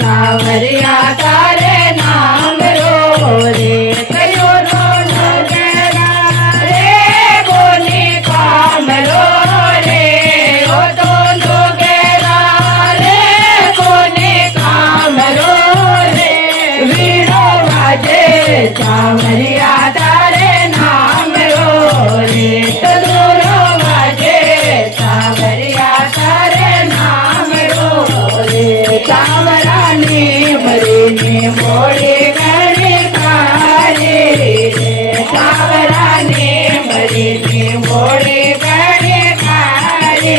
सावरिया तारे नाम रो रे कयो रो नगरा रे कोने काम रो रे ओ तो नगरा रे कोने काम रो रे वीणो वाजे सावरिया तारे नाम रो रे तदुरो वाजे सावरिया तारे नाम रो रे सावरा ने मरी मोड़े गणे कारे रे सावरा ने मरी मोड़े गणे कारे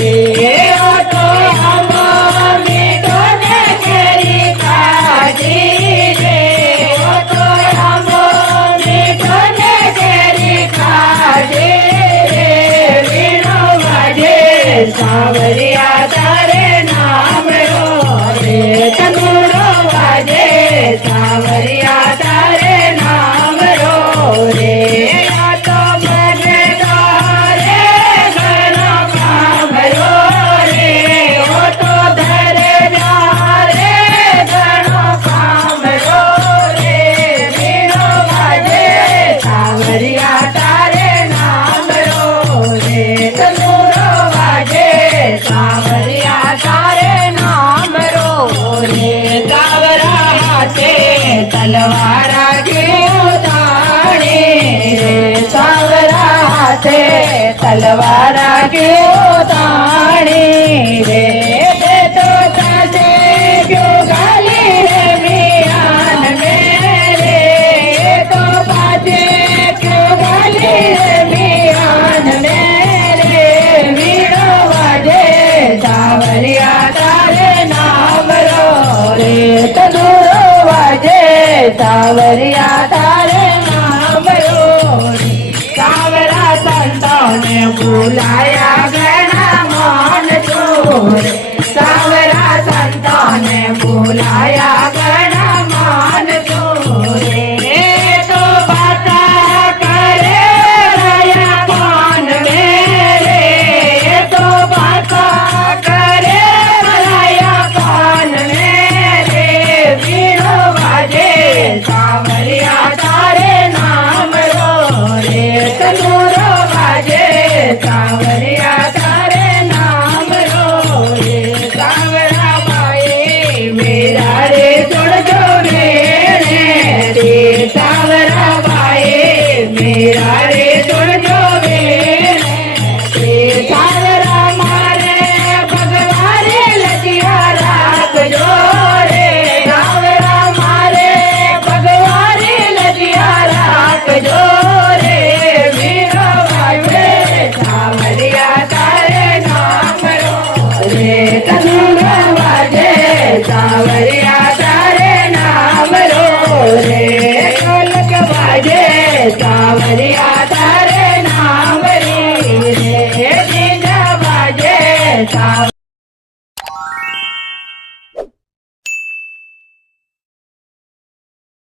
रे ओ तो हम मीठो ने करी काजी रे ओ तो हम मीठो ने करी काजी रे वीणो वाजे सावरिया तारे नाम रो रे तनुरो वाजे सावरिया तारे नाम रो रे या तो मने रे घणो काम रो रे ओ तो धरे रे घणो काम रो रे वीणो वाजे सावरिया तारे नाम रो रे तनुरो वाजे सावरिया तारे नाम रो रे सावरा हाथे तलवारा क्यों ताणे रे सावरा हाथे तलवारा क्यों ताणे रे दे तो सासे क्यों गाली रे मियान मेरे तो बाजे क्यों गाली रे मियान मेरे वीणो वाजे सावरिया तारे नाम रो रे तनुरो वाजे सावरिया तारे